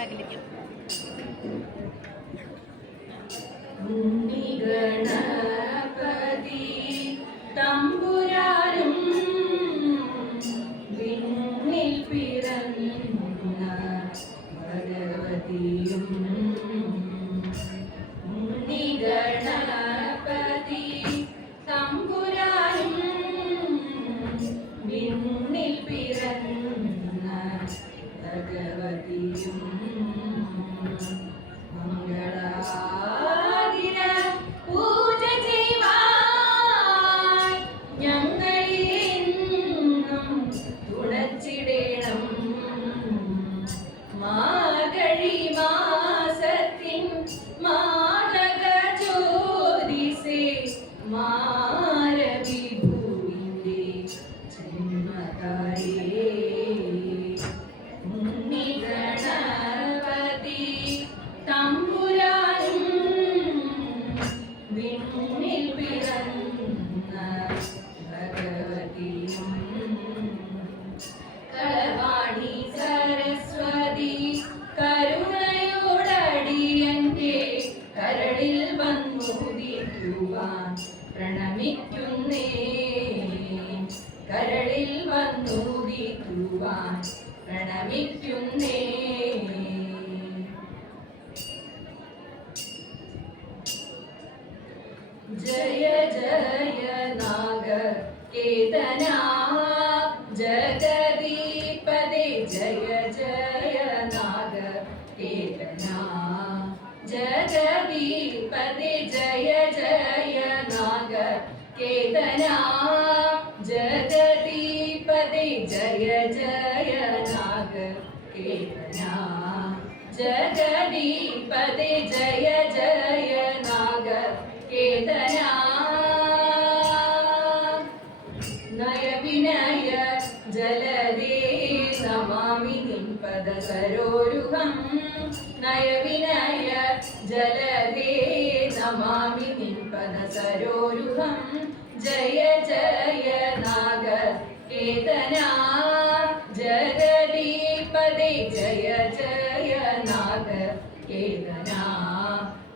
ബാക്കിലേക്ക് വന്നുദിക്കുവാൻ പ്രണമിക്കുന്നേ. ജയ ജയ നാഗ കേതന ജഗദീപദേ ജയ ജയ നാഗ കേതന ജഗദീപദേ ജയ ജഗദീപദേ ജയ ജയ നാഗ കേതനാ നയവിനയ ജലദേ നമാമി നിൻപദ സരോരുഹം. നയവിനയ ജലദേ നമാമി നിൻപദ സരോരുഹം. ജയ ജയ നാഗ केतना ജഗദീപദേ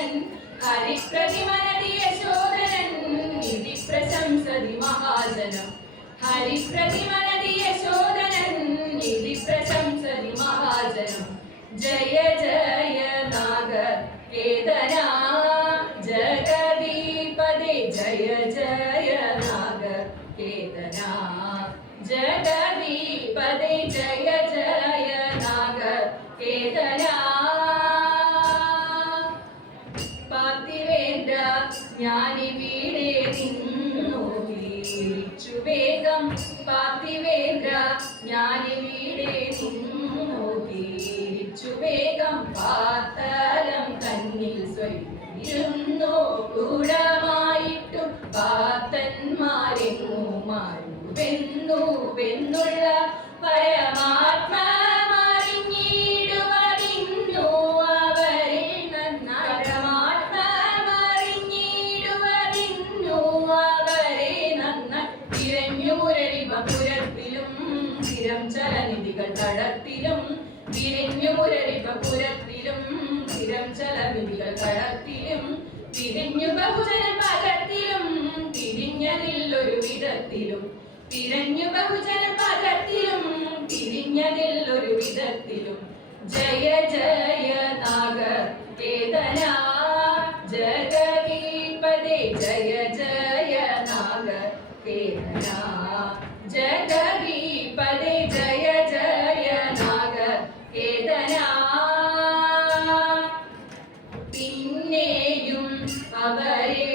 വിനാശനൻ ഹരിപ്രതിമനതി യശോധനൻ നിധി പ്രശംസതി മഹാജനം. ഹരിപ്രതിമനതി യശോധനൻ നിധി പ്രശംസതി മഹാജനം. ജയ ജയ നാഗ കേതനാ ജഗദീപദേ ജയ ജയ നാഗ കേതനാ ജഗദീപദേ വേഗം പാർത്ഥിവേന്ദ്ര ഞാനിവിടെ നിന്നു തിരിച്ചു വേഗം പാത്തലം തന്നിൽ സ്വരുന്നു കൂടമായിട്ടും പാത്തന്മാരെങ്ങു മാറുവെന്നു. വെന്നുള്ള പരമാത്മാറിഞ്ഞിടുവതിന്നു തടത്തിലും തിരിഞ്ഞു മുരരിവ പുരത്തിലും സ്ഥിരം ചലനിധികൾ കടത്തിലും തിരിഞ്ഞു ബഹുജന പകത്തിലും തിരിഞ്ഞതില്ലൊരു വിധത്തിലും തിരഞ്ഞു ബഹുജന പകത്തിലും തിരിഞ്ഞതില്ലൊരു വിധത്തിലും. ജയ ജയ നാഗ ജഗദീപ ചിന്നേയും അവരെ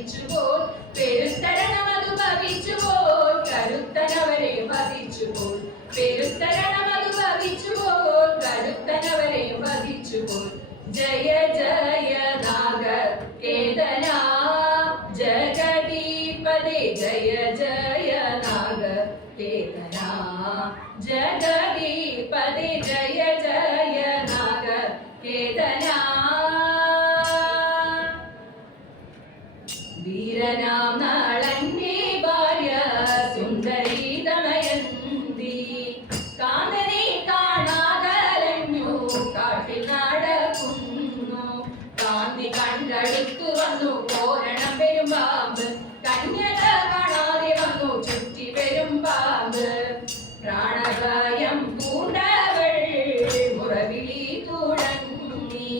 ഭവിച്ചുപോൽ പെരുത്തരണമതു ഭവിച്ചുപോൽ കരുത്തനവരെ ഭവിച്ചുപോൽ പെരുത്തരണമതു ഭവിച്ചുപോൽ കരുത്തനവരെ ഭവിച്ചുപോൽ ജയ ചുട്ടു വന്നു പോരണം പെരുമ്പാമ്പ് കന്യക കാണാതെ വന്നു ചുറ്റി പെരുമ്പാമ്പ് പ്രാണഭയം പൂണ്ടവൾ മുറവിളി തുടങ്ങി.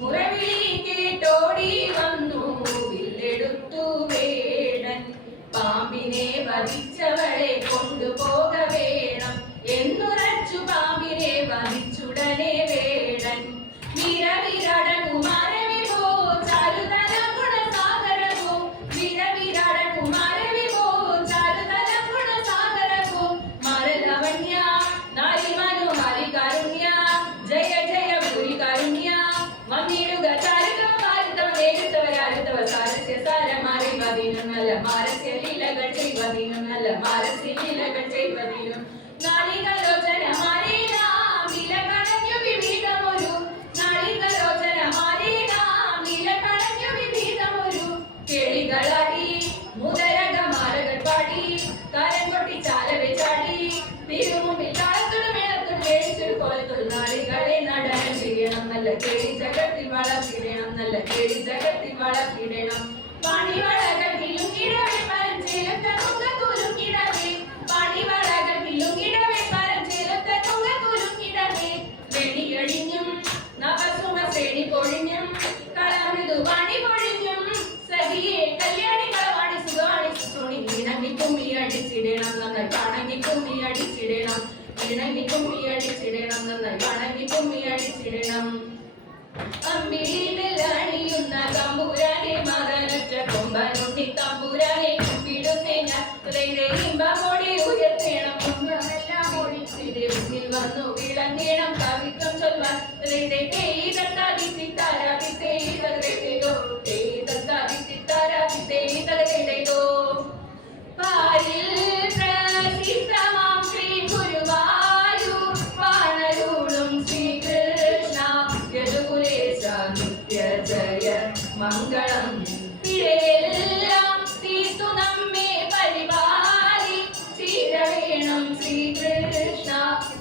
മുറവിളി കേട്ടോടി വന്നു വില്ലെടുത്തു വേടൻ. പാമ്പിനെ വധിച്ചവളെ കൊണ്ടുപോക ജഗത്തിൽ വളർത്തിടണം നല്ല ചെടി ജഗത്തിൽ വളർത്തിടണം പണിവളകൾ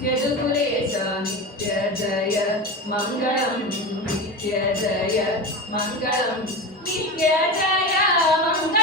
यदुकुलेश नित्य जय मङ्गलं नित्य जय मङ्गलं नित्य जय मङ्गलम्